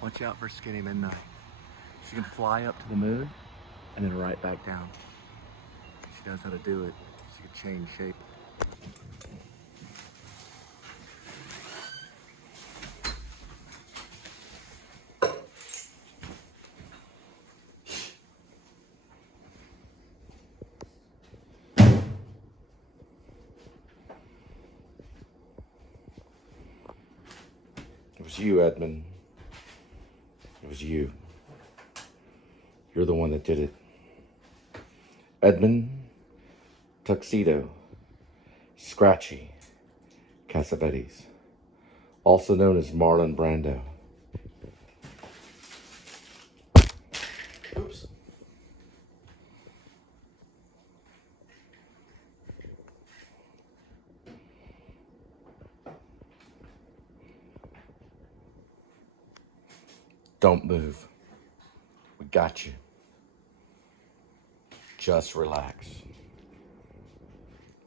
Watch out for Skinny Midnight. She can fly up to the moon and then right back down. She knows how to do it. She can change shape. It was you, Edmund. It was you. You're the one that did it. Edmund Tuxedo Scratchy Cassavetes, also known as Marlon Brando. Oops. Don't move. We got you. Just relax.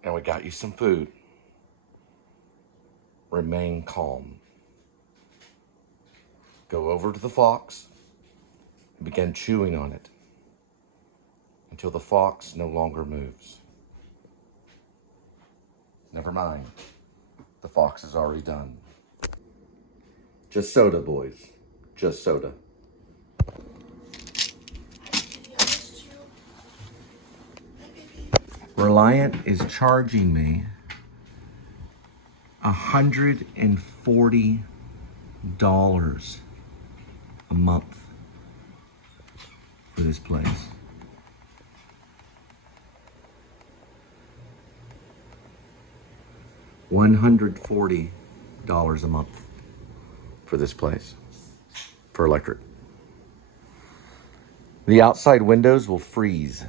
And we got you some food. Remain calm. Go over to the fox and begin chewing on it until the fox no longer moves. Never mind. The fox is already done. Just soda, boys. Just soda. Reliant is charging me $140 a month for this place. $140 a month for this place, for electric. The outside windows will freeze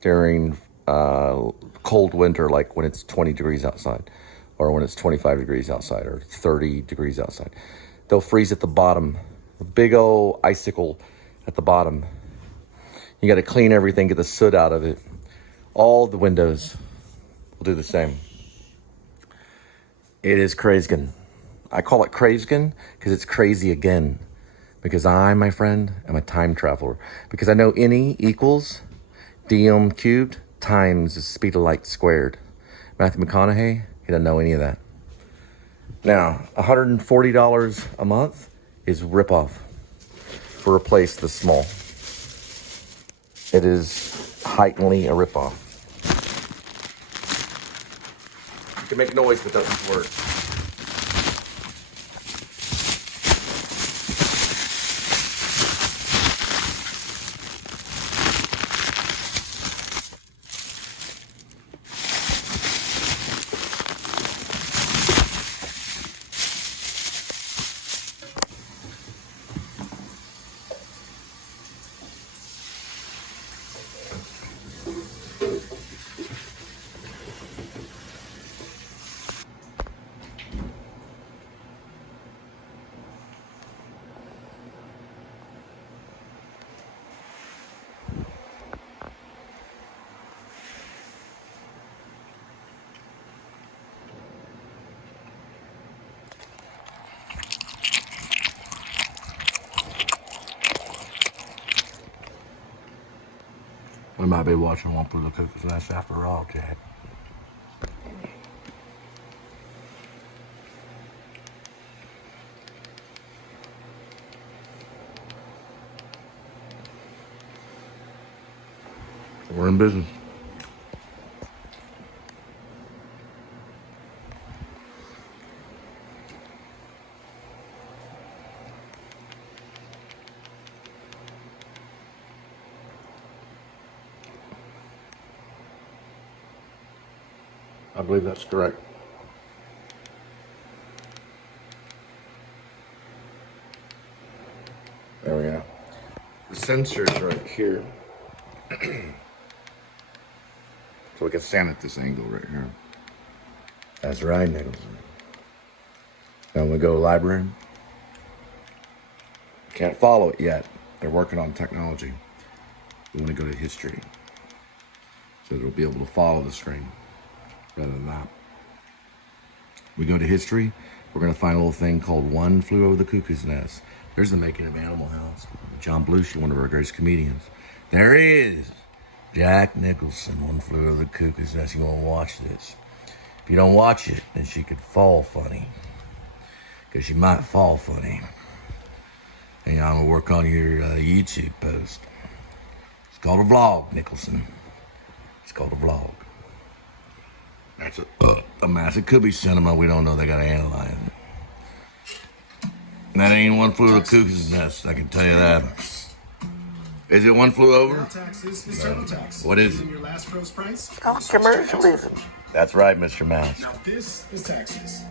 during cold winter, like when it's 20 degrees outside, or when it's 25 degrees outside, or 30 degrees outside. They'll freeze at the bottom, a big old icicle at the bottom. You got to clean everything, get the soot out of it. All the windows will do the same. It is crazy. I call it crazy because it's crazy again. Because I, my friend, am a time traveler. Because I know NE equals dm cubed times the speed of light squared. Matthew McConaughey, he doesn't know any of that. Now, $140 a month is ripoff for a place this small. It is heightenedly a ripoff. You can make noise, but doesn't work. We might be watching one for the cookies nest after all, Jack. We're in business. I believe that's correct. There we go. The sensor's right here. So we can stand at this angle right here. That's right, Nichols. Now we go to library. Can't follow it yet. They're working on technology. We want to go to history. So it'll be able to follow the screen rather than that. We go to history. we're gonna find a little thing called One Flew Over the Cuckoo's Nest. There's the making of Animal House. John Belushi, one of our greatest comedians. There he is. Jack Nicholson, One Flew Over the Cuckoo's Nest. You wanna watch this? If you don't watch it, then she could fall funny. Because she might fall funny. And I'm gonna work on your YouTube post. It's called a vlog, Nicholson. It's called a vlog. That's a mess. It could be cinema. We don't know. They gotta analyze it. And that ain't One Flew Over the Cuckoo's Nest. I can tell you that. Is it One Flew Over? Taxes is TurboTax. What is it? Your last gross price. Commercialism. That's right, Mr. Mouse. Now this is taxes.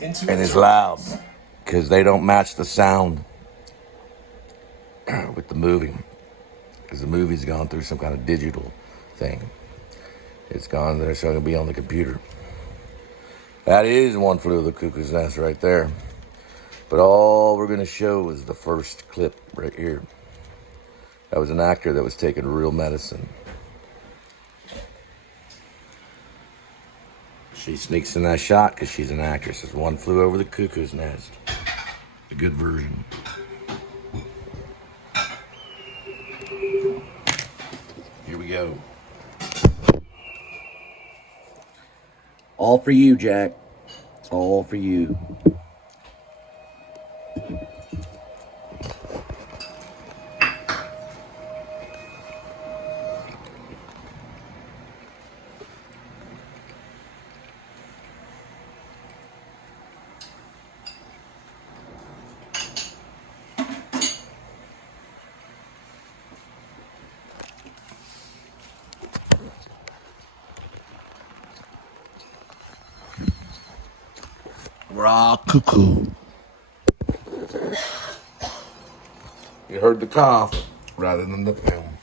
And it's loud because they don't match the sound with the movie. Because the movie's gone through some kind of digital thing. It's gone there, so it'll be on the computer. That is One Flew Over the Cuckoo's Nest right there. But all we're gonna show is the first clip right here. That was an actor that was taking real medicine. She sneaks in that shot because she's an actress. It's One Flew Over the Cuckoo's Nest. The good version. Here we go. All for you, Jack. All for you. We're all cuckoo. You heard the cough rather than the film.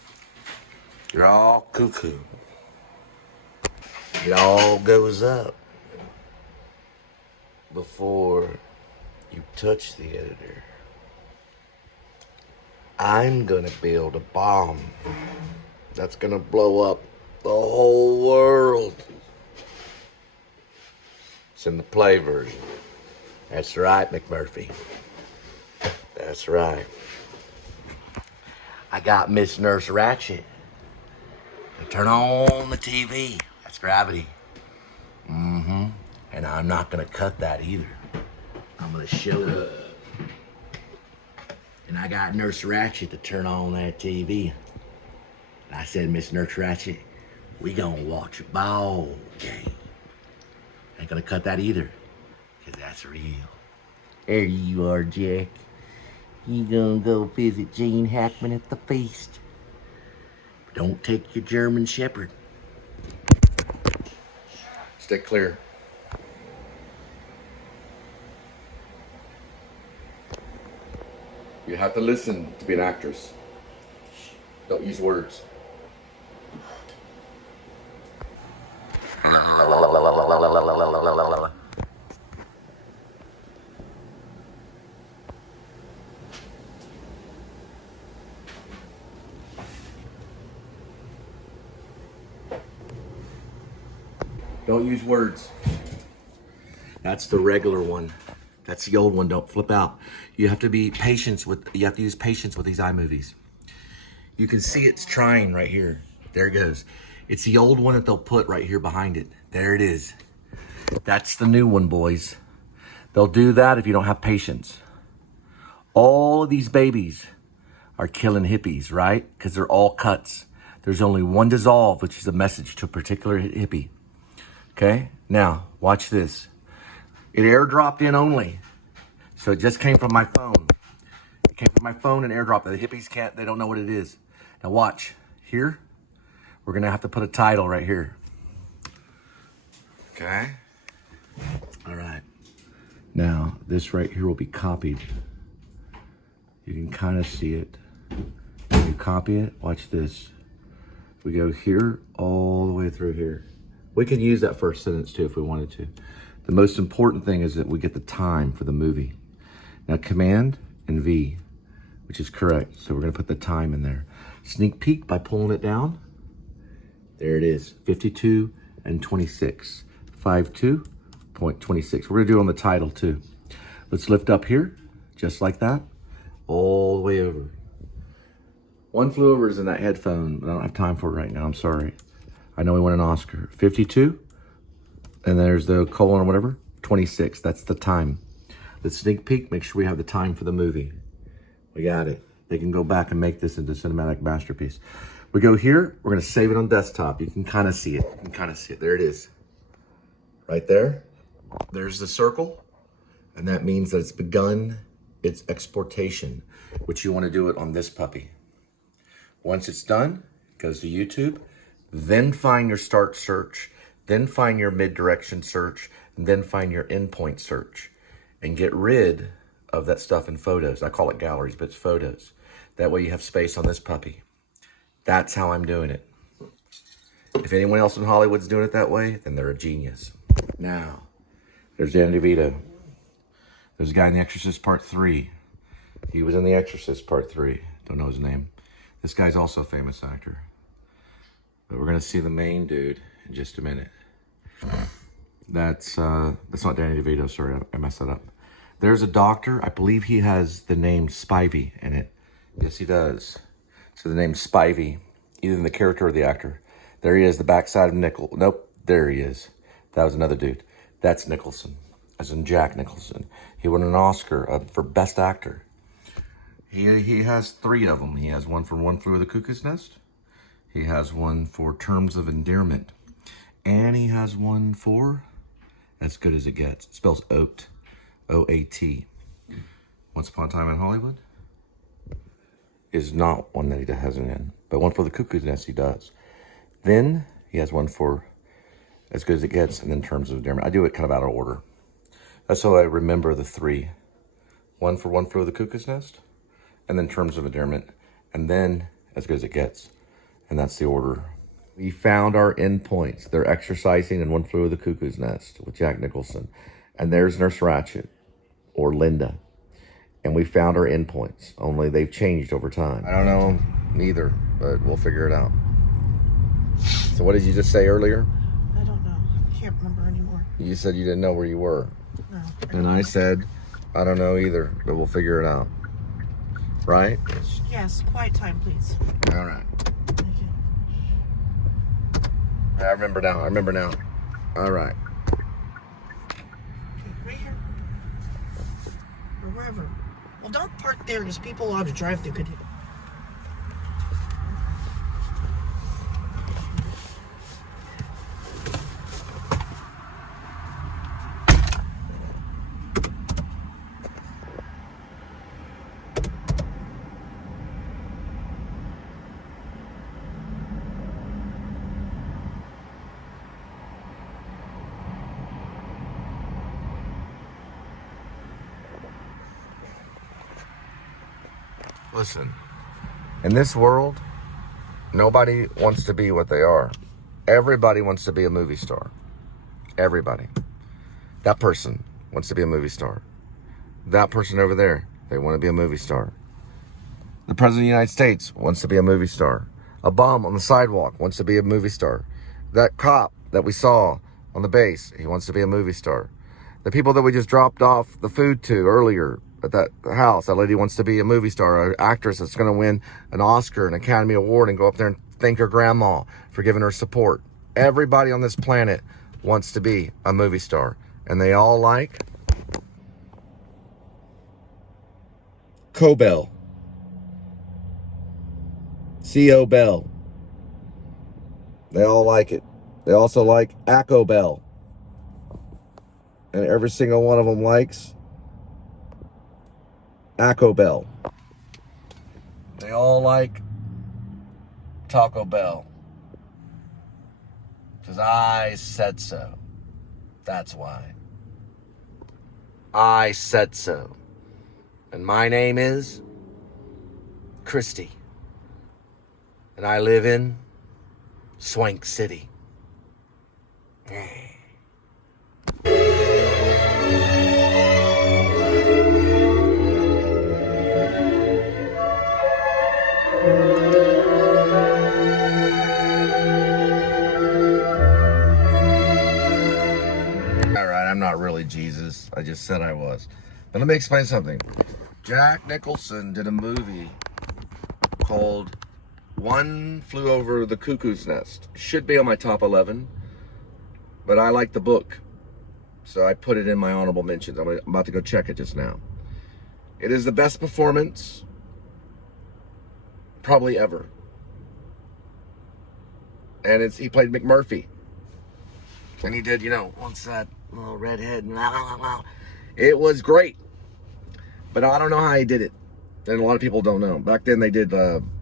You're all cuckoo. It all goes up before you touch the editor. I'm gonna build a bomb that's gonna blow up the whole world. It's in the play version. That's right, McMurphy. That's right. I got Miss Nurse Ratched to turn on the TV. That's gravity. And I'm not gonna cut that either. I'm gonna show it. And I got Nurse Ratched to turn on that TV. And I said, Miss Nurse Ratched, we gonna watch a ball game. Ain't gonna cut that either, because that's real. There you are, Jack. You gonna go visit Gene Hackman at the feast. But don't take your German Shepherd. Stay clear. You have to listen to be an actress. Don't use words. Don't use words. That's the regular one. That's the old one. Don't flip out. You have to be patient with. You have to use patience with these iMovies. You can see it's trying right here. There it goes. It's the old one that they'll put right here behind it. There it is. That's the new one, boys. They'll do that if you don't have patience. All of these babies are killing hippies, right? Because they're all cuts. There's only one dissolve, which is a message to a particular hippie. Okay, now watch this. It airdropped in only. So it just came from my phone. It came from my phone and airdropped. The hippies can't, they don't know what it is. Now watch, here, we're gonna have to put a title right here. Okay, all right. Now, this right here will be copied. You can kind of see it. When you copy it, watch this. We go here, all the way through here. We can use that first sentence too if we wanted to. The most important thing is that we get the time for the movie. Now Command and V, which is correct. So we're gonna put the time in there. Sneak peek by pulling it down. There it is, 52 and 26. 52.26. We're gonna do it on the title too. Let's lift up here, just like that, all the way over. One Flew Over is in that headphone. I don't have time for it right now, I'm sorry. I know we won an Oscar. 52, and there's the colon or whatever, 26, that's the time. The sneak peek, make sure we have the time for the movie. We got it. They can go back and make this into cinematic masterpiece. We go here, we're gonna save it on desktop. You can kind of see it, There it is, right there. There's the circle, and that means that it's begun its exportation, which you wanna do it on this puppy. Once it's done, it goes to YouTube, then find your start search, then find your mid-direction search, and then find your endpoint search, and get rid of that stuff in photos. I call it galleries, but it's photos. That way you have space on this puppy. That's how I'm doing it. If anyone else in Hollywood's doing it that way, then they're a genius. Now, there's Danny DeVito. There's a guy in The Exorcist Part 3. He was in The Exorcist Part 3. Don't know his name. This guy's also a famous actor. But we're gonna see the main dude in just a minute. That's not Danny DeVito, sorry, I messed that up. There's a doctor, I believe he has the name Spivey in it. Yes, he does. So the name Spivey, either the character or the actor. There he is, the backside of nope, there he is. That was another dude. That's Nicholson, as in Jack Nicholson. He won an Oscar for Best Actor. He has 3 of them. He has one for One Flew Over the Cuckoo's Nest. He has one for Terms of Endearment. And he has one for As Good as It Gets. It spells OAT. O-A-T. Once Upon a Time in Hollywood is not one that he hasn't in. But One for the Cuckoo's Nest he does. Then he has one for As Good as It Gets, and then Terms of Endearment. I do it kind of out of order. That's how I remember the 3. One for One Flew Over the Cuckoo's Nest, and then Terms of Endearment, and then As Good as It Gets. And that's the order. We found our endpoints. They're exercising in One Flew Over the Cuckoo's Nest with Jack Nicholson. And there's Nurse Ratched, or Linda. And we found our endpoints, only they've changed over time. I don't know neither, but we'll figure it out. So what did you just say earlier? I don't know. I can't remember anymore. You said you didn't know where you were. No. And I said, I don't know either, but we'll figure it out. Right? Yes, quiet time, please. All right. Thank you. I remember now. All right. Okay, right here. Or wherever. Well, don't park there because people ought to drive through. Could you? Listen, in this world, nobody wants to be what they are. Everybody wants to be a movie star. Everybody. That person wants to be a movie star. That person over there, they want to be a movie star. The President of the United States wants to be a movie star. A bum on the sidewalk wants to be a movie star. That cop that we saw on the base, he wants to be a movie star. The people that we just dropped off the food to earlier at that house, that lady wants to be a movie star, an actress that's going to win an Oscar, an Academy Award, and go up there and thank her grandma for giving her support. Everybody on this planet wants to be a movie star, and they all like Cobell, C.O. Bell. They all like it. They also like Acco Bell, and every single one of them likes Acco Bell. They all like Taco Bell. Because I said so. That's why. I said so. And my name is Christy. And I live in Swank City. Alright, I'm not really Jesus. I just said I was. But let me explain something. Jack Nicholson did a movie called One Flew Over the Cuckoo's Nest. Should be on my top 11, but I like the book, so I put it in my honorable mentions. I'm about to go check it just now. It is the best performance probably ever. And he played McMurphy. And he did, what's that little redhead? It was great. But I don't know how he did it. And a lot of people don't know. Back then they did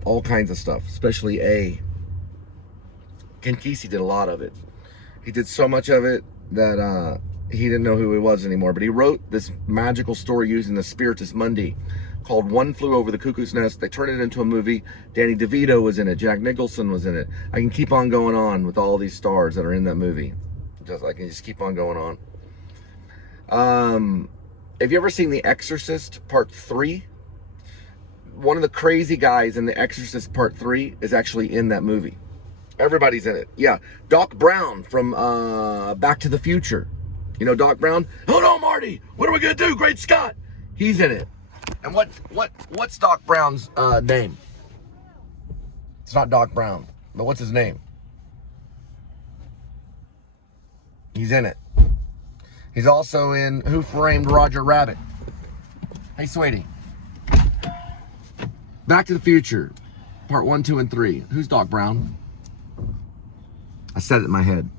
all kinds of stuff, especially Ken Kesey did a lot of it. He did so much of it that he didn't know who he was anymore. But he wrote this magical story using the Spiritus Mundi called One Flew Over the Cuckoo's Nest. They turned it into a movie. Danny DeVito was in it. Jack Nicholson was in it. I can keep on going on with all these stars that are in that movie. I can just keep on going on. Have you ever seen The Exorcist Part 3? One of the crazy guys in The Exorcist Part 3 is actually in that movie. Everybody's in it. Yeah. Doc Brown from Back to the Future. You know Doc Brown? Oh no, Marty! What are we gonna do? Great Scott! He's in it. And what's Doc Brown's name? It's not Doc Brown, but what's his name? He's in it. He's also in Who Framed Roger Rabbit. Hey, sweetie. Back to the Future, Part 1, 2, and 3. Who's Doc Brown? I said it in my head.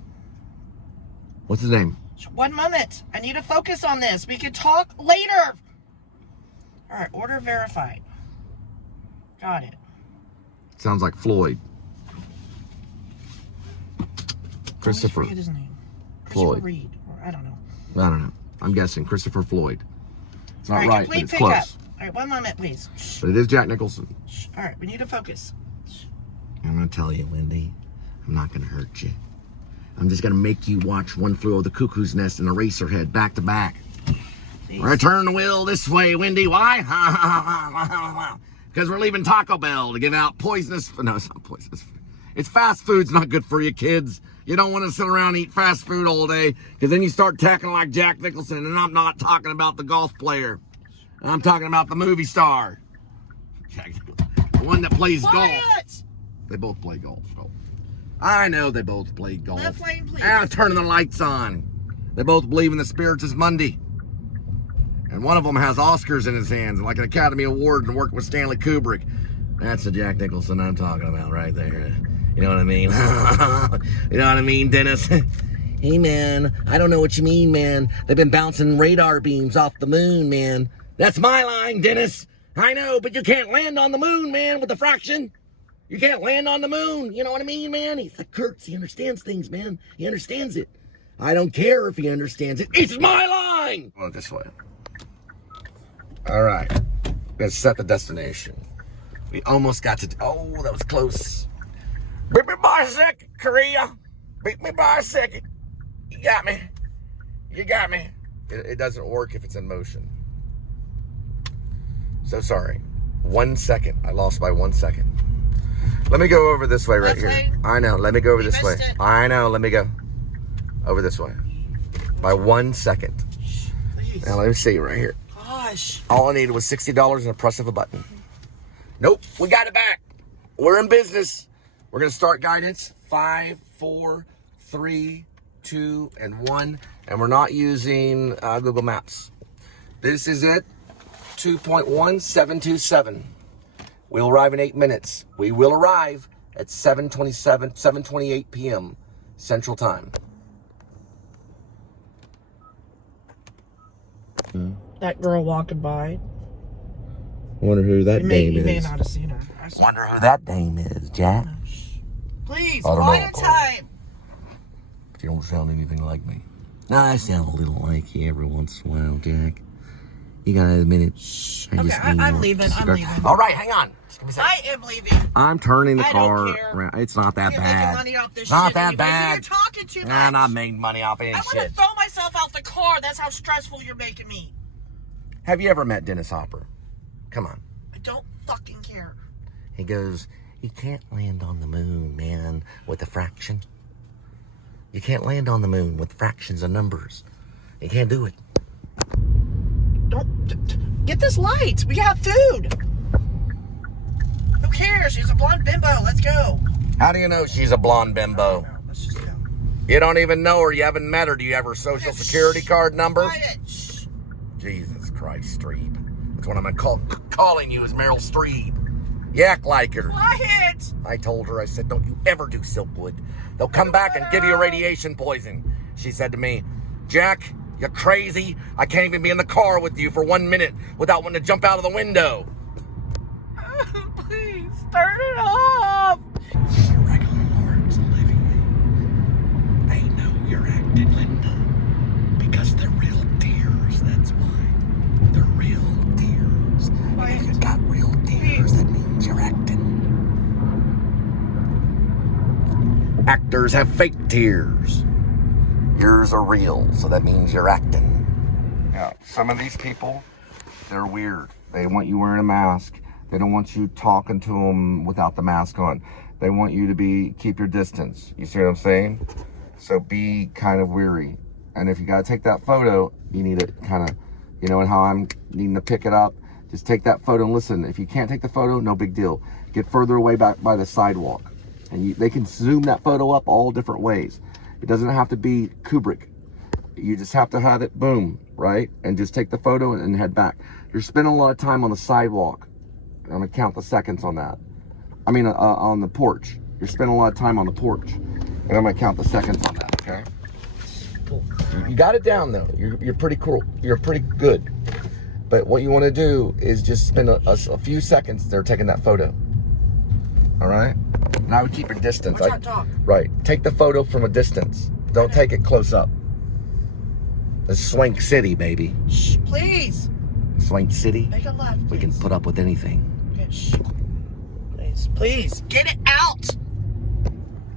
What's his name? 1 moment. I need to focus on this. We can talk later. All right, order verified. Got it. Sounds like Floyd. Christopher. I forget his name. Floyd. Reed, or I don't know. I don't know. I'm guessing Christopher Floyd. It's not All right, but it's close. All right, 1 moment, please. Shh. But it is Jack Nicholson. Shh. All right, we need to focus. Shh. I'm going to tell you, Wendy, I'm not going to hurt you. I'm just going to make you watch One Flew Over the Cuckoo's Nest and Eraserhead back to back. We're going to turn the wheel this way, Wendy. Why? Because we're leaving Taco Bell to give out poisonous... No, it's not poisonous. It's fast food's not good for you, kids. You don't want to sit around and eat fast food all day, because then you start talking like Jack Nicholson, and I'm not talking about the golf player. I'm talking about the movie star. The one that plays golf. They both play golf. So. I know they both play golf. Left lane, please. Turning the lights on. They both believe in the Spiritus Mundi. And one of them has Oscars in his hands, like an Academy Award, and worked with Stanley Kubrick. That's the Jack Nicholson I'm talking about right there. You know what I mean? You know what I mean, Dennis? Hey, man, I don't know what you mean, man. They've been bouncing radar beams off the moon, man. That's my line, Dennis. I know, but you can't land on the moon, man, with the fraction. You can't land on the moon. You know what I mean, man? He's like Kurtz. He understands things, man. He understands it. I don't care if he understands it. It's my line. Well, this way. All right. Let's set the destination. We almost got to... Oh, that was close. Beat me by a second, Korea. Beat me by a second. You got me. You got me. It doesn't work if it's in motion. So sorry. 1 second. I lost by 1 second. Let me go over this way right here. I know. Let me go over this way. I know. Let me go over this way. By 1 second. Please. Now let me see right here. Gosh. All I needed was $60 and a press of a button. Nope. We got it back. We're in business. We're going to start guidance. 5, 4, 3, 2, and 1. And we're not using Google Maps. This is it. 2.1727. We'll arrive in 8 minutes. We will arrive at 7:28 p.m. Central Time. That girl walking by. I wonder who that dame You may is. not have seen her. Wonder who that dame is, Jack. Please, I don't quiet know. time. You don't sound anything like me. No, I sound a little like you every once in a while, Jack. You got a minute? Okay, I'm leaving. I'm leaving. All right, hang on. I am leaving. I'm turning the I car don't care. around. It's not that You're bad. making money off this Not shit that anyways, bad. and you're talking too much. I'm not making money off any I want shit. to throw myself out the car. That's how stressful you're making me. Have you ever met Dennis Hopper? Come on. I don't fucking care. He goes, you can't land on the moon, man, with a fraction. You can't land on the moon with fractions of numbers. You can't do it. Don't Hit this light. We got food. Who cares? She's a blonde bimbo. Let's go. How do you know she's a blonde bimbo? Let's just go. You don't even know her. You haven't met her. Do you have her social security card number? Quiet. Shh. Jesus Christ, Streeb. That's what I'm calling you is Meryl Streeb. You act like her. Quiet. I told her, I said, don't you ever do Silkwood. They'll come back and give you radiation poison. She said to me, Jack, you're crazy. I can't even be in the car with you for 1 minute without wanting to jump out of the window. Please, turn it off. These are regular lords living me. They know you're acting, Linda. Because they're real deers, that's why. They're real deers. And if you got real deers, that means you're acting. Actors have fake tears. Yours are real, so that means you're acting. Yeah, some of these people, they're weird. They want you wearing a mask. They don't want you talking to them without the mask on. They want you to keep your distance. You see what I'm saying? So be kind of weary. And if you gotta take that photo, you need to kind of, you know, and how I'm needing to pick it up, just take that photo and listen. If you can't take the photo, no big deal. Get further away back by the sidewalk. And they can zoom that photo up all different ways. It doesn't have to be Kubrick. You just have to have it, boom, right? And just take the photo and head back. You're spending a lot of time on the sidewalk. I'm gonna count the seconds on that. I mean, on the porch. You're spending a lot of time on the porch. And I'm gonna count the seconds on that, okay? You got it down though. You're pretty cool. You're pretty good. But what you wanna do is just spend a few seconds there taking that photo. All right? And I would keep your distance. Watch out, dog. Right. Take the photo from a distance. Don't take it close up. It's Swank City, baby. Shh, please. Swank City. Make a left. We can put up with anything. Okay, shh. Please, please, get it out.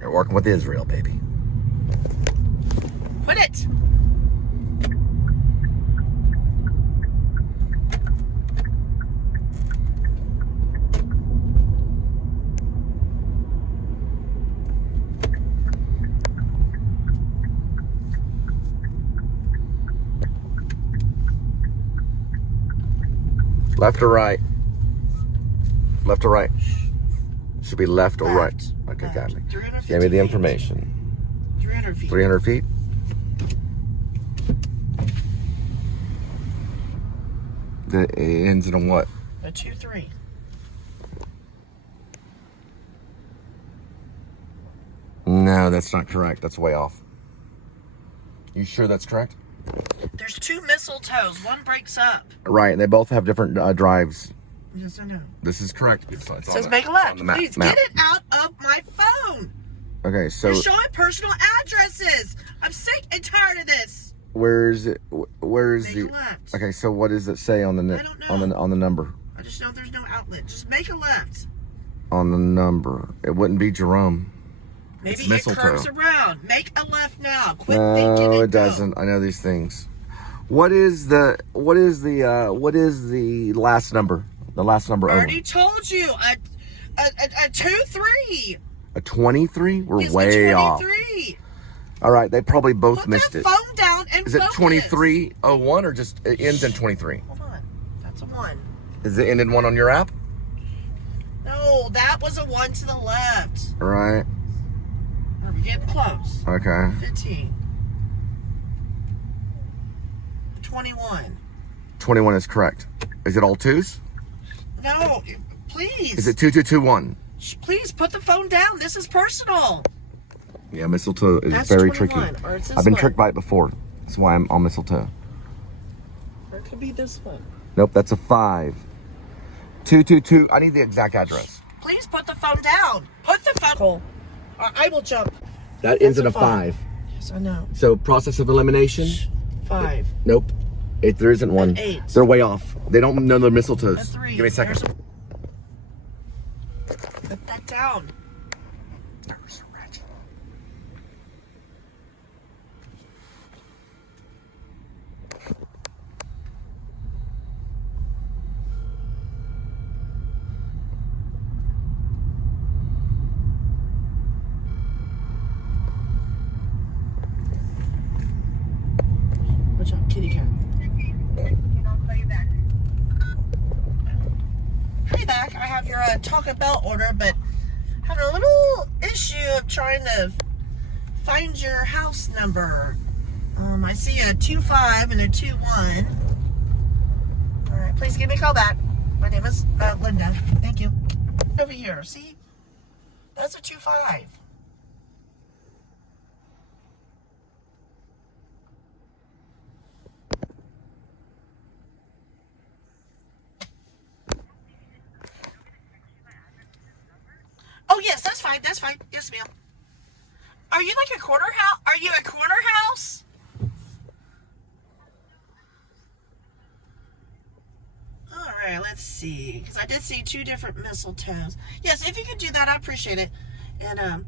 You're working with Israel, baby. Put it. Left or right? Left or right? Should be left or right. Okay, Left. got me. 350 Give me the feet. information. 300 feet. 300 feet? It ends in a what? A 2-3. No, that's not correct. That's way off. You sure that's correct? There's 2 mistletoes. One breaks up. Right, and they both have different drives. Yes, I know. This is correct. It Says make a left. Please get it out of my phone. Okay, so You're showing personal addresses. I'm sick and tired of this. where's it? Where's Make the? a left. Okay, so what does it say on the I don't know. on the number? I just know there's no outlet. Just make a left. On the number, it wouldn't be Jerome. Maybe It's it mistletoe. curves around. Make a left now. Quit thinking No, and it go. doesn't. I know these things. What is the last number? The last number I only. already told you. A 2-3. A 23? We're It's way a off. 23. All right, they probably both Put missed that it. phone down and Is it focus. 2301 or just it ends in 23? Hold on. That's a 1. Is it end in 1 on your app? No, that was a 1 to the left. All right. We're getting close. Okay. 15. 21. 21 is correct. Is it all twos? No, please. Is it 2221? Please put the phone down. This is personal. Yeah, mistletoe is That's very 21, tricky. or it's this I've been one. tricked by it before. That's why I'm on mistletoe. Or it could be this one. Nope, that's a 5. 222. I need the exact address. Please put the phone down. Put the phone. Cole. Or I will jump. That ends in a 5. Yes, I know. So process of elimination? 5. Nope. There isn't one. 8. They're way off. They don't know the mistletoes. A 3. Give me a second. Put that down. Nerves are ratchet. Watch out, kitty cat. back. I have your Taco Bell order, but having a little issue of trying to find your house number. I see a 25 and a 21. All right, please give me a call back. My name is Linda. Thank you. Over here, see? That's a 25. Oh, yes, that's fine. That's fine. Yes, ma'am. Are you like a corner house? Are you a corner house? All right, let's see. Because I did see 2 different mistletoes. Yes, if you could do that, I appreciate it. And,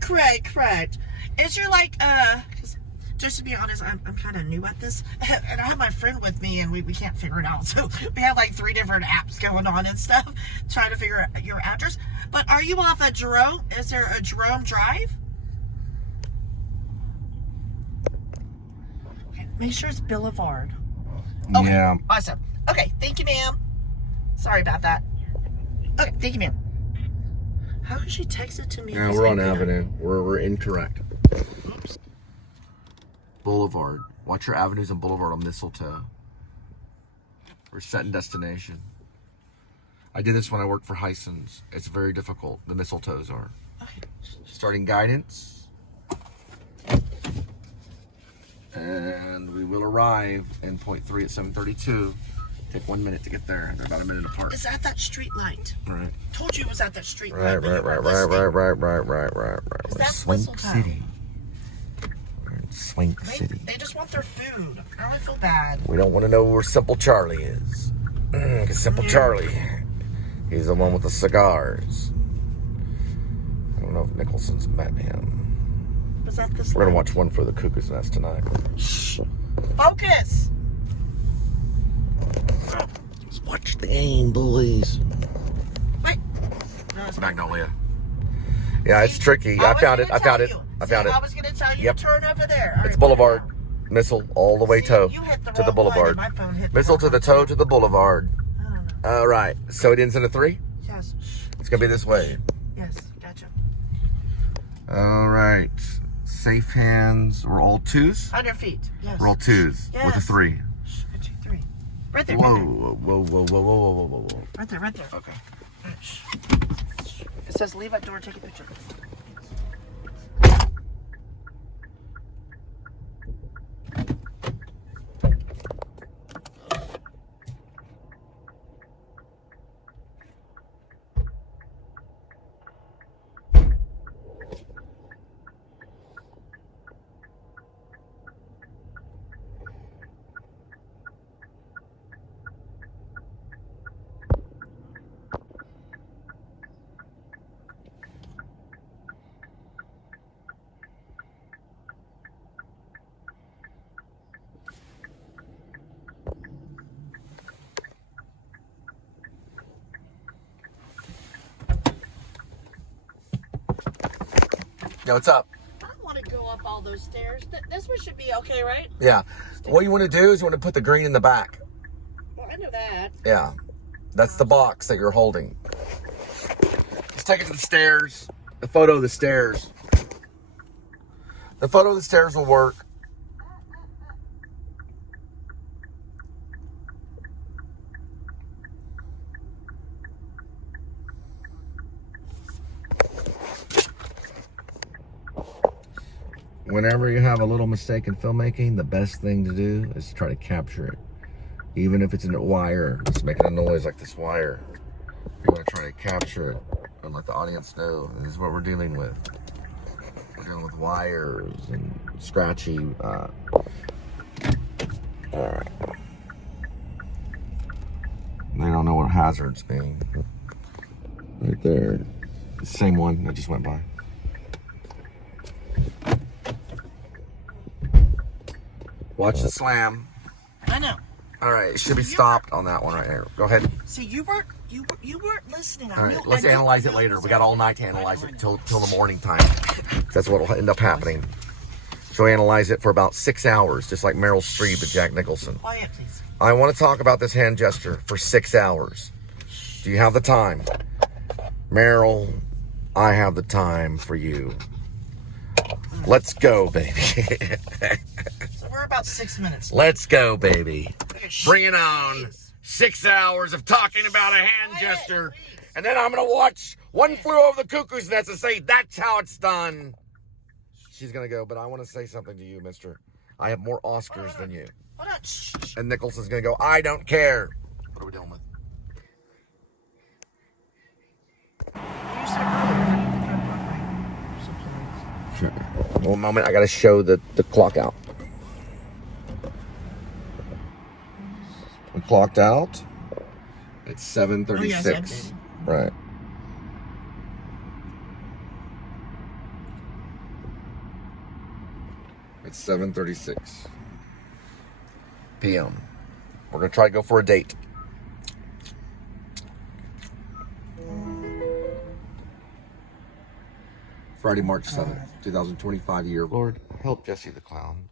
correct. Is there like, 'cause just to be honest, I'm kind of new at this, and I have my friend with me, and we can't figure it out. So we have like 3 different apps going on and stuff, trying to figure out your address. But are you off of Jerome? Is there a Jerome Drive? Okay, make sure it's Boulevard. Okay, Yeah. awesome. Okay, thank you, ma'am. Sorry about that. Okay, thank you, ma'am. How could she text it to me? Yeah, we're on Avenue. We're incorrect. Oops. Boulevard. Watch your avenues and Boulevard on Mistletoe. We're set in destination. I did this when I worked for Heisen's. It's very difficult. The mistletoes are. Okay. Starting guidance. And we will arrive in point 3 at 7:32. Take 1 minute to get there. They're about a minute apart. It's at that street light. Right. Told you it was at that street Right. light. Right. That's Swink mistletoe. City. We're in Swink City. They just want their food. I really feel bad. We don't want to know where Simple Charlie is. Because Simple Charlie, he's the one with the cigars. I don't know if Nicholson's met him. Was that this We're going to light? watch One for the Cuckoo's Nest tonight. Shh. Focus. Let's watch the game, boys. Wait. No, it's Magnolia. Yeah, it's tricky. I found it. I found it. I was going to tell you Yep. to turn over there. All It's right, Boulevard. Missile all the way See, toe you hit the to the wrong one Boulevard. and my phone hit the Missile wrong to the one. toe to the Boulevard. I don't know. All right. So it ends in a 3? Yes. Shh. It's going to be this way. Yes. Gotcha. All right. Safe hands. We're all 2s? On your feet. Yes. We're all 2s with a Yes. 3. Shh. 1, 2, 3. Right there. Whoa, Right there. whoa. Right there. Right there. Okay. All right, shh. Shh. It says leave at door. Take a picture. Yo, what's up? I don't want to go up all those stairs. This one should be okay, right? Yeah. What you want to do is you want to put the green in the back. Well, I know that. Yeah. That's the box that you're holding. Just take it to the stairs. The photo of the stairs. The photo of the stairs will work. Whenever you have a little mistake in filmmaking, the best thing to do is to try to capture it. Even if it's in a wire, it's making a noise like this wire. You want to try to capture it and let the audience know this is what we're dealing with. We're dealing with wires and scratchy. All right. They don't know what hazards mean. Right there. The same one that just went by. Watch the slam. I know. All right, it should be stopped on that one right here. Go ahead. See, you weren't listening. All right, let's analyze it later. We got all night to analyze it till the morning time. That's what will end up happening. She'll analyze it for about 6 hours, just like Meryl Streep and Jack Nicholson. Quiet, please. I want to talk about this hand gesture for 6 hours. Do you have the time? Meryl, I have the time for you. Let's go, baby. So we're about 6 minutes. Let's go, baby. Okay, Bring it on. 6 hours of talking about a hand gesture. And then I'm going to watch One Flew Over the Cuckoo's Nest and say, that's how it's done. She's going to go, but I want to say something to you, mister. I have more Oscars than you. Hold on. Shh. And Nicholson's going to go, I don't care. What are we dealing with? You said earlier. Sure. One moment, I got to show the clock out. We clocked out. It's 7:36. Oh, yes, updated. Right. It's 7:36 p.m. We're going to try to go for a date. Friday, March 7th, 2025 year. Lord, help Jesse the Clown.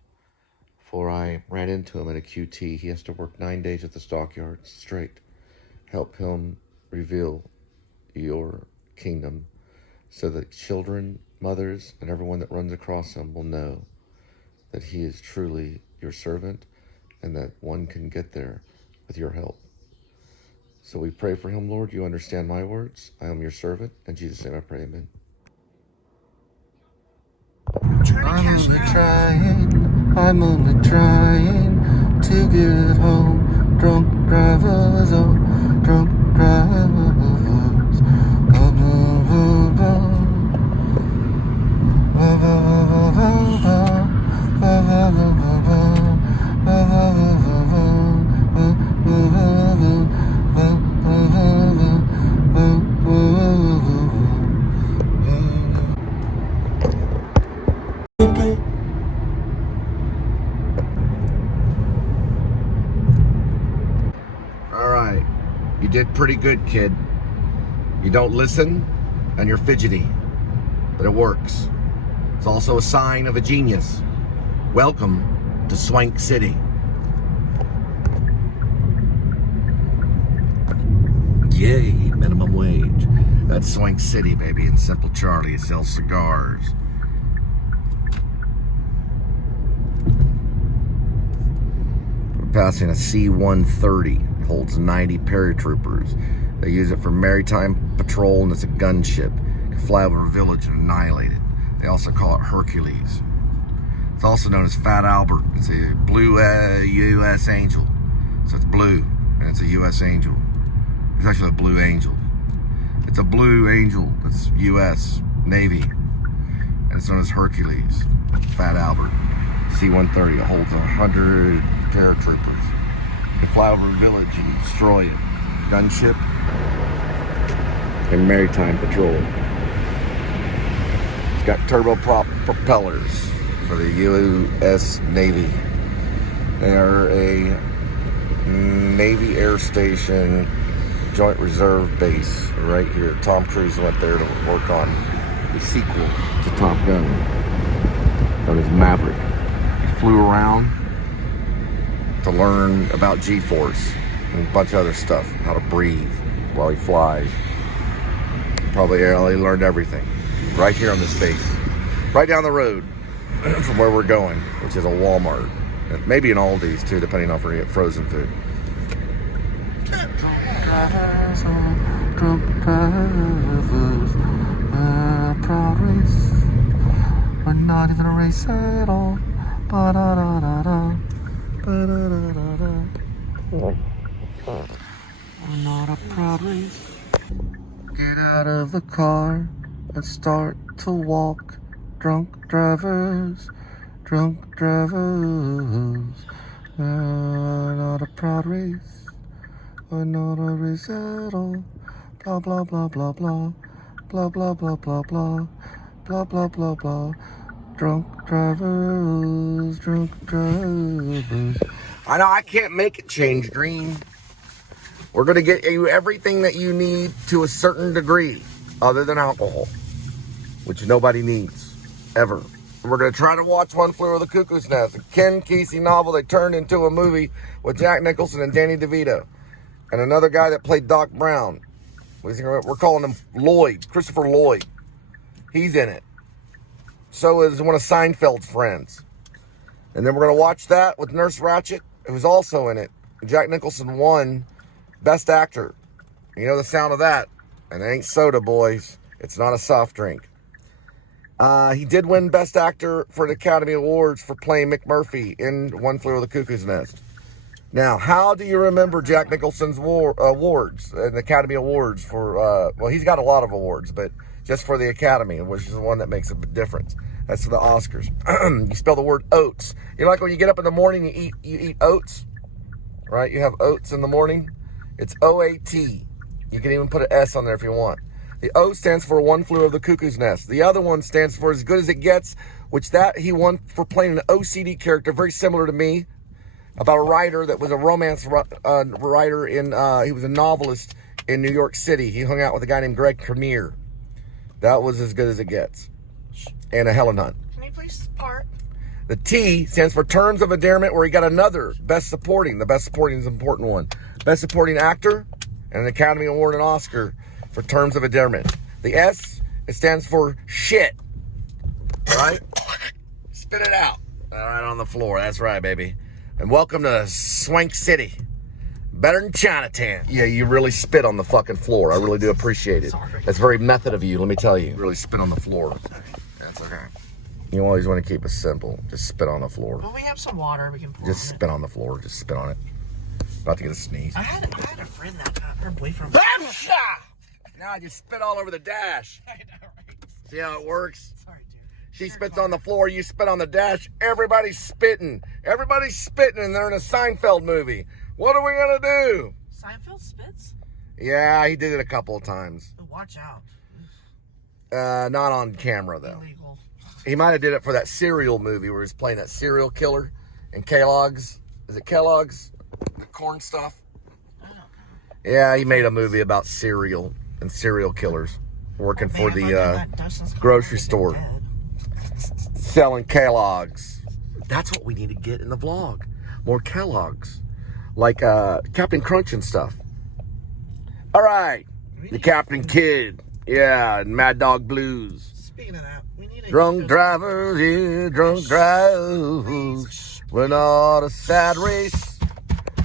For I ran into him at a QT. He has to work 9 days at the stockyards straight. Help him reveal your kingdom so that children, mothers, and everyone that runs across him will know that he is truly your servant and that one can get there with your help. So we pray for him, Lord. You understand my words. I am your servant. In Jesus' name I pray, amen. I'm only trying to get home. Drunk drivers, oh, drunk drivers. You did pretty good, kid. You don't listen, and you're fidgety. But it works. It's also a sign of a genius. Welcome to Swank City. Yay, minimum wage. That's Swank City, baby, in Simple Charlie. It sells cigars. We're passing a C-130. Holds 90 paratroopers. They use it for maritime patrol, and it's a gunship. It can fly over a village and annihilate it. They also call it Hercules. It's also known as Fat Albert. It's a blue U.S. Angel. So it's blue, and it's a U.S. Angel. It's actually a Blue Angel. It's a Blue Angel. It's U.S. Navy. And it's known as Hercules. Fat Albert. C-130. It holds 100 paratroopers. They fly over a village and destroy it. Gunship and maritime patrol. It's got turboprop propellers for the U.S. Navy. They are a Navy Air Station Joint Reserve Base right here. Tom Cruise went there to work on the sequel to Top Gun. That is Maverick. He flew around to learn about G-force and a bunch of other stuff, how to breathe while he flies. Probably he learned everything right here on this base, right down the road from where we're going, which is a Walmart, and maybe an Aldi's too, depending on if we get frozen food. Drunk drivers, proud race. We're not even a race at all. Ba-da-da-da-da. We're not a proud race. Get out of the car and start to walk. Drunk drivers, drunk drivers. We're not a proud race. We're not a race at all. Blah blah blah blah blah. Blah blah blah blah blah. Blah blah blah blah. Drunk drivers, drunk drivers. I know I can't make it change green. We're going to get you everything that you need to a certain degree, other than alcohol, which nobody needs. ever. We're going to try to watch One Flew Over the Cuckoo's Nest, a Ken Kesey novel they turned into a movie with Jack Nicholson and Danny DeVito. And another guy that played Doc Brown. We're calling him Lloyd, Christopher Lloyd. He's in it. So is one of Seinfeld's friends. And then we're going to watch that with Nurse Ratched, who's also in it. Jack Nicholson won Best Actor. You know the sound of that. And it ain't soda, boys. It's not a soft drink. He did win Best Actor for the Academy Awards for playing McMurphy in One Flew Over the Cuckoo's Nest. Now, how do you remember Jack Nicholson's awards and Academy Awards for, well, he's got a lot of awards, but just for the Academy, which is the one that makes a difference. That's for the Oscars. You spell the word oats. You know, like when you get up in the morning, you eat oats, right? You have oats in the morning. It's O-A-T. You can even put an S on there if you want. The O stands for One Flew Over the Cuckoo's Nest. The other one stands for As Good As It Gets, which that he won for playing an OCD character very similar to me, about a writer that was a romance writer in, he was a novelist in New York City. He hung out with a guy named Greg Kinnear. That was As Good As It Gets. And a Helen Hunt. Can you please park? The T stands for Terms of Endearment, where he got another Best Supporting. The Best Supporting is an important one. Best Supporting Actor and an Academy Award and Oscar for Terms of Endearment. The S, it stands for shit. All right? Spit it out. All right, on the floor. That's right, baby. And welcome to Swank City. Better than Chinatown. Yeah, you really spit on the fucking floor. I really do appreciate it. That's very method of you, let me tell you. You really spit on the floor. That's okay. You always want to keep it simple. Just spit on the floor. Well, we have some water we can pour. Just spit on the floor. Just spit on it. About to get a sneeze. I had a friend that her boyfriend. Now I just spit all over the dash. I know, right? See how it works? Sorry, dude. She spits on the floor, you spit on the dash. Everybody's spitting. Everybody's spitting, and they're in a Seinfeld movie. What are we gonna do? Seinfeld spits? Yeah, he did it a couple of times. Oh, watch out. Not on camera though. Illegal. He might have did it for that Serial movie where he's playing that serial killer in Kellogg's. Is it Kellogg's? The corn stuff? I don't know. Yeah, he made a movie about cereal and serial killers working for Man, the Dustin's car grocery is store. dead. Selling Kellogg's. That's what we need to get in the vlog. More Kellogg's. Like Captain Crunch and stuff. All right. The Captain Kid. Yeah, and Mad Dog Blues. Speaking of that, we need a Drunk drivers, yeah, drunk drivers. We're not a sad race.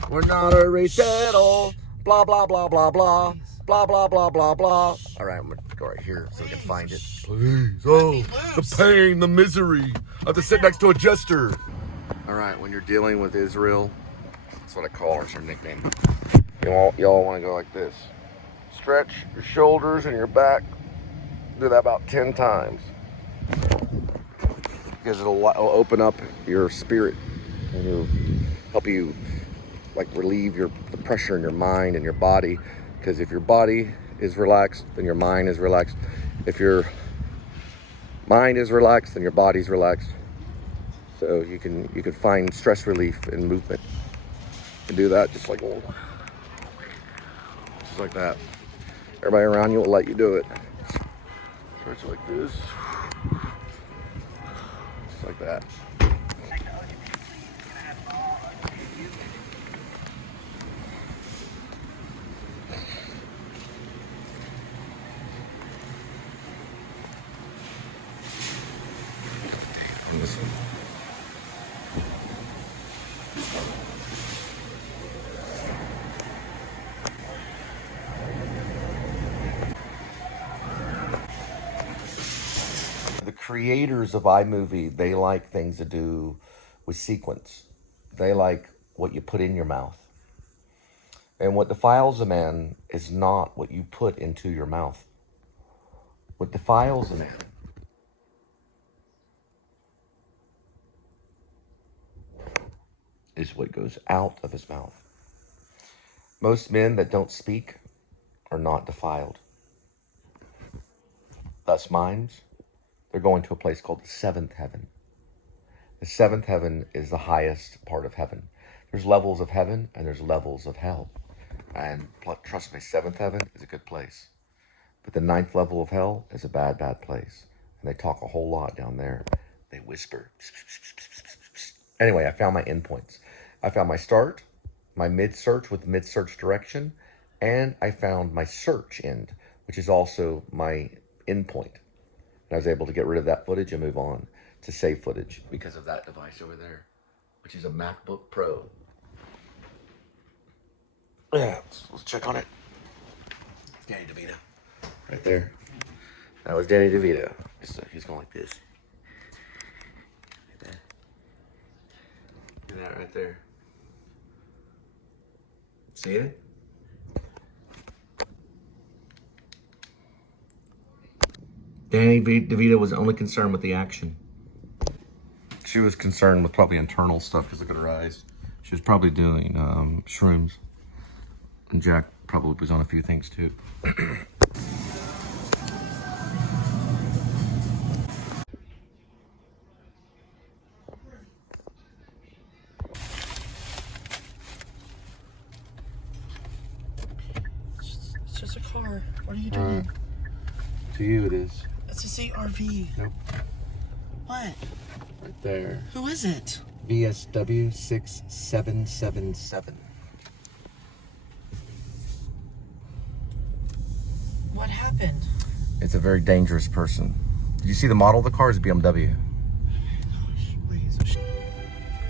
We're not a race at all. Blah, blah, blah, blah, blah. Blah, blah, blah, blah, blah. All right, I'm going to go right here so we can find it. Please. Oh, the pain, the misery. I have to sit next to a jester. All right, when you're dealing with Israel, that's what I call her. It's her nickname. Y'all want to go like this. Stretch your shoulders and your back. Do that about 10 times. Because it'll open up your spirit and it'll help you like relieve the pressure in your mind and your body. Because if your body is relaxed, then your mind is relaxed. If your mind is relaxed, then your body's relaxed. So you can find stress relief in movement. You can do that just like that. Everybody around you will let you do it. Stretch like this. Just like that. And this one. The creators of iMovie, they like things to do with sequence. They like what you put in your mouth. And what defiles a man is not what you put into your mouth. What defiles a man is what goes out of his mouth. Most men that don't speak are not defiled. Thus minds, they're going to a place called the seventh heaven. The seventh heaven is the highest part of heaven. There's levels of heaven and there's levels of hell. And trust me, seventh heaven is a good place. But the ninth level of hell is a bad, bad place. And they talk a whole lot down there. They whisper. Anyway, I found my endpoints. I found my start, my mid-search with mid-search direction, and I found my search end, which is also my endpoint. And I was able to get rid of that footage and move on to save footage because of that device over there, which is a MacBook Pro. Yeah, let's check on it. Danny DeVito, right there. That was Danny DeVito. He's going like this. Look at that right there. See it? Danny DeVito was only concerned with the action. She was concerned with probably internal stuff because look at her eyes. She was probably doing shrooms. And Jack probably was on a few things too. It's just a car. What are you doing? To you it is. It's a CRV. Nope. What? Right there. Who is it? VSW 6777. What happened? It's a very dangerous person. Did you see the model of the car? It's BMW. Gosh, please.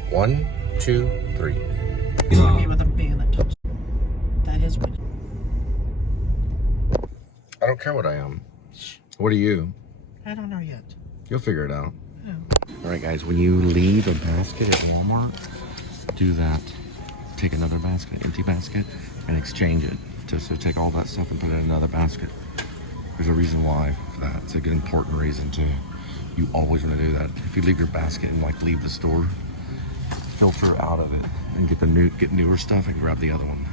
1, 2, 3. Me with a band that touched. That is what. I don't care what I am. What are you? I don't know yet. You'll figure it out. No. All right, guys, when you leave a basket at Walmart, do that. Take another basket, empty basket, and exchange it. So take all that stuff and put it in another basket. There's a reason why for that. It's a good important reason too. You always want to do that. If you leave your basket and like leave the store, filter out of it and get newer stuff and grab the other one.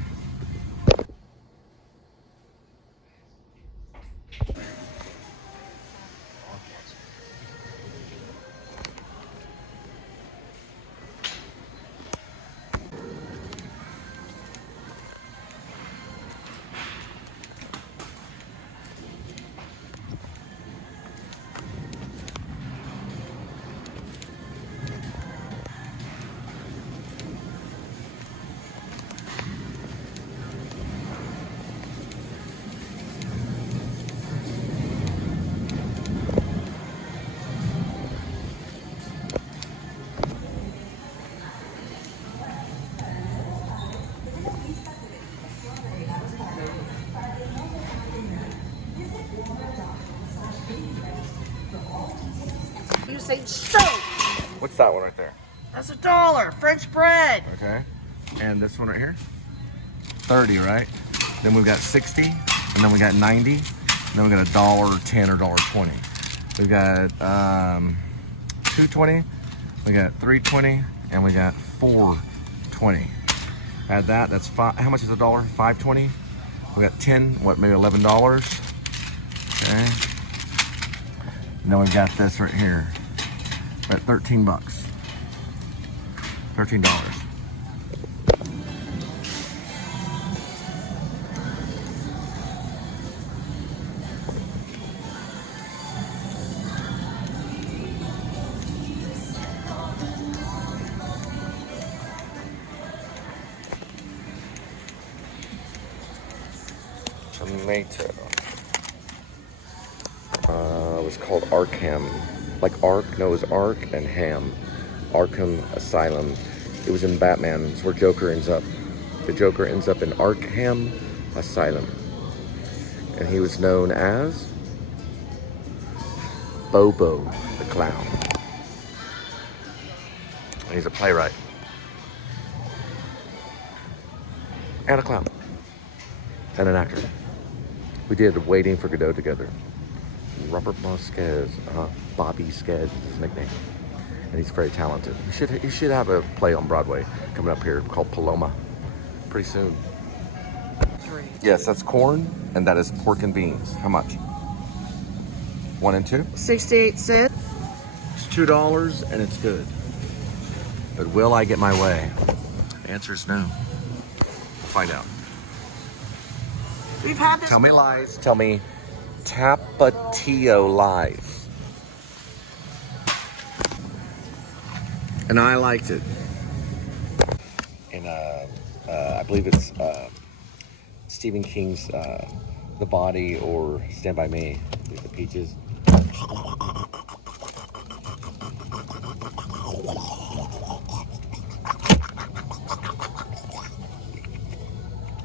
You say stove. What's that one right there? That's $1. French bread. Okay. And this one right here? 30, right? Then we've got 60, and then we got 90, and then we got $1.10 or $1.20. We've got 2.20, we got 3.20, and we got 4.20. Add that, that's five. How much is $1? 5.20. We got 10, what, maybe $11. Okay. And then we've got this right here. We're at 13 bucks. $13. Tomato. It was called Arkham. Like Ark? No, it was Ark and Ham. Arkham Asylum. It was in Batman. It's where Joker ends up. The Joker ends up in Arkham Asylum. And he was known as Bobo the Clown. And he's a playwright. And a clown. And an actor. We did Waiting for Godot together. Robert Mosquez, Bobby Skez is his nickname. And he's very talented. He should have a play on Broadway coming up here called Paloma pretty soon. 3. Yes, that's corn, and that is pork and beans. How much? 1 and 2? 68 cents. It's $2, and it's good. But will I get my way? The answer is no. We'll find out. We've had this. Tell me lies. Tell me Tapatio lies. And I liked it. And I believe it's Stephen King's The Body or Stand By Me, the peaches.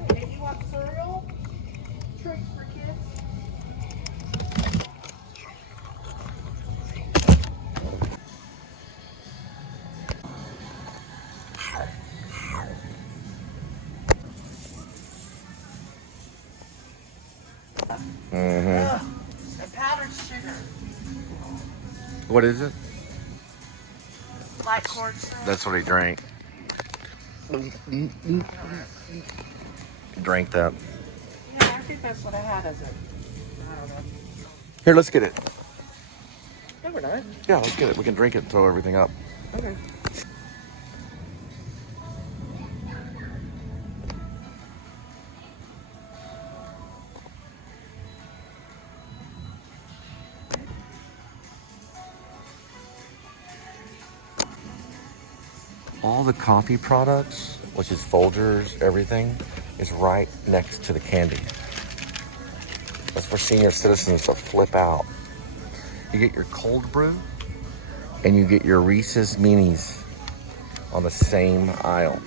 Hey, you want cereal? Tricks for kids? Ugh, the powdered sugar. What is it? Light corn syrup. That's what he drank. Drank that. Yeah, I think that's what I had as it. I don't know. Here, let's get it. No, we're not. Yeah, let's get it. We can drink it and throw everything up. Okay. All the coffee products, which is Folgers, everything, is right next to the candy. That's for senior citizens to flip out. You get your cold brew and you get your Reese's Minis on the same aisle.